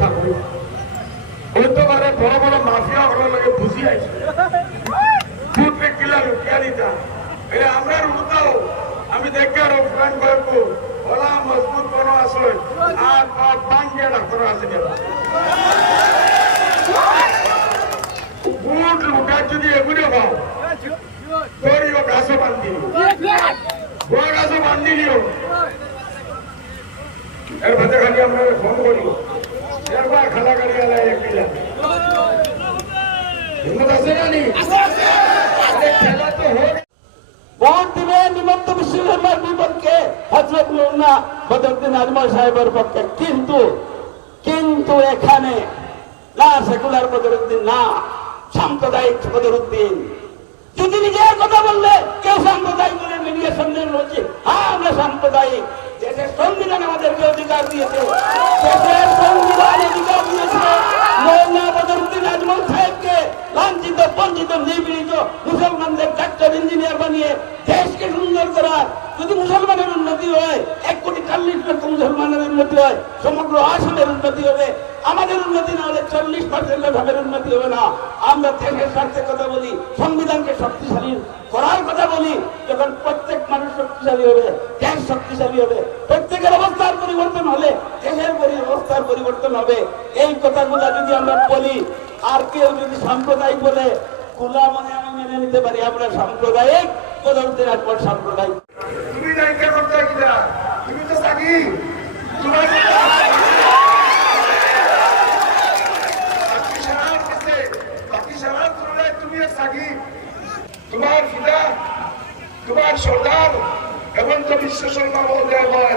থাকো হইতে পারে বড় বড় মাফিয়া হলো লাগে বুঝি আইছে ফুটবে কিলা লুকিয়া দিতা এটা আমরা উঠাও আমি দেখে আর ফ্রেন্ড করব। ওলা মজবুত কোনো আছে আর পাঞ্জা ডাক্তার আছে কেন বুট লুকা যদি এগুলো পাও তোরিও গাছে বান্ধি গোয়া গাছে বান্ধি দিও কিন্তু কিন্তু এখানে না সেকুলার বদরুদ্দিন, না সাম্প্রদায়িক বদরুদ্দিন। যদি নিজের কথা বললে, কেউ সাম্প্রদায়িক বলে মিডিয়ার সামনে রয়েছে। হ্যাঁ আমরা সাম্প্রদায়িক। দিয়েছে দেশের সংবিধান অধিকার দিয়েছে মৌলানা বদরুদ্দিন আজমল সাহেবকে লাঞ্ছিত বঞ্চিত নিপীড়িত মুসলমানদের ডাক্তার ইঞ্জিনিয়ার বানিয়ে দেশকে সুন্দর করার যদি মুসলমানের উন্নতি হয় এক কোটি চল্লিশ লক্ষ মুসলমানের উন্নতি হয় সমগ্র আসামের উন্নতি হবে আমাদের উন্নতি না হলে চল্লিশ পার্সেন্ট ভাবের উন্নতি হবে না আমরা দেশের স্বার্থে কথা বলি সংবিধানকে শক্তিশালী করার কথা বলি যখন প্রত্যেক মানুষ শক্তিশালী হবে দেশ শক্তিশালী হবে প্রত্যেকের অবস্থার পরিবর্তন হলে দেশের অবস্থার পরিবর্তন হবে। এই কথাগুলো যদি আমরা বলি, আর কেউ যদি সাম্প্রদায়িক বলে গুলা মনে আমি মেনে নিতে পারি, আমরা সাম্প্রদায়িক বদলতেন একবার সাম্প্রদায়িক। তুমি নায়িকা করতে তুমি তো সাকি তোমার পিতা তোমার বিশ্ব শর্মা মহোদয় হয়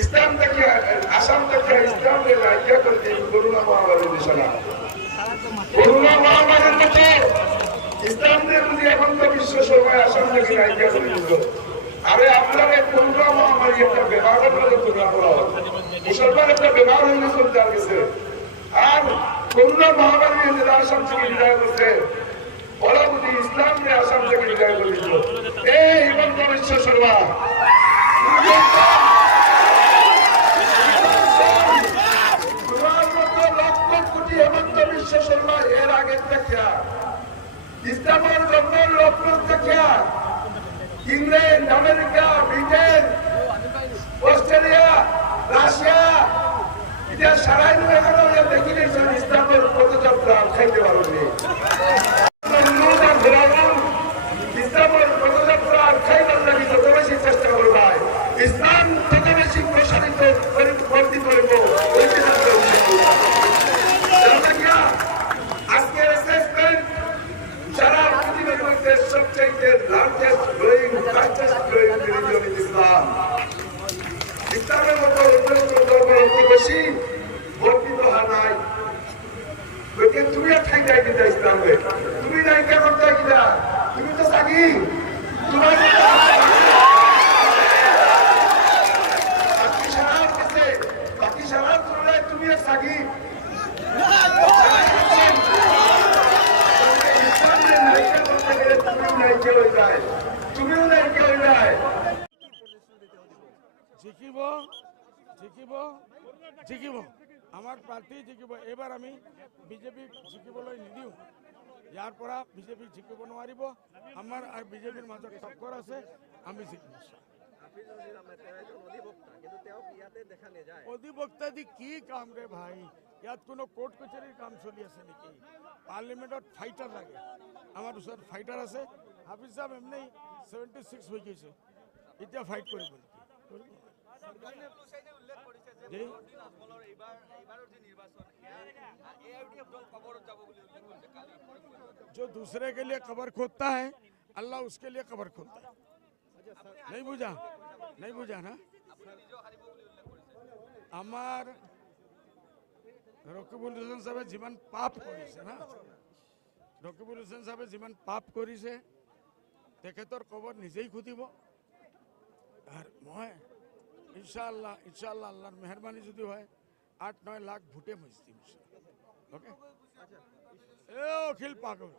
ইসলাম থেকে আসাম থেকে ইসলাম নায়িকা করে দিন করুণা মহামারীর ঘোষণা করুণা মহামারীর মতো ইসলামদের যদি এখন তো বিশ্ব সভায় আসাম থেকে নায়িকা দিল আরে আপনার এই করুণা মহামারী একটা বিদায় করছে এই হিমন্ত বিশ্ব শর্মা তোমার মতো লক্ষ কোটি হেমন্ত বিশ্ব শর্মা এর আগে থেকে ইসলামের জন্মের লক্ষ থেকে England, America, Britain, Australia, Russia সারাই এখনও দেখি নিয়েছেন ইসলামের পদযাত্রা খাইতে পারেননি দেয় কিনা ইসলামে তুমি নায়িকা করতে কিনা তুমি জিকিব জিকিব জিকিব। আমাৰ প্ৰাৰ্থী জিকিব এইবাৰ আমি বিজেপিক জিকিবলৈ নিদিওঁ। ইয়াৰ পৰা বিজেপিক জিকিব নোৱাৰিব। আমাৰ আৰু বিজেপিৰ মাজত টক্কৰ আছে আমি জিকিম অধিবক্তা দি কি কাম ৰে ভাই? ইয়াত কোনো কোৰ্ট কচেৰীৰ কাম চলি আছে নেকি? পাৰ্লিমেণ্টত ফাইটাৰ লাগে। আমাৰ ওচৰত ফাইটাৰ আছে। হাফিজ চাহেব এমনি ছেভেণ্টি ছিক্স হৈ গৈছে। এতিয়া ফাইট কৰিব নেকি? जो दूसरे के लिए कबर खोदता है अल्लाह उसके लिए कबर खोदता है नहीं बुझा नहीं बुझा ना আমার রকিবুল হোসেন সাহেবে যিমান পাপ কৰিছে না ৰকিবুল হোসেন সাহেবে যিমান পাপ কৰিছে তেখেতৰ কবৰ নিজেই খুদিব আৰু মই ইনশাআল্লাহ ইনশাআল্লাহ আল্লাহৰ মেহৰবানী যদি হয় আঠ নয় লাখ ভোটে মজ দিম ওকে એ અખિલ પાકવર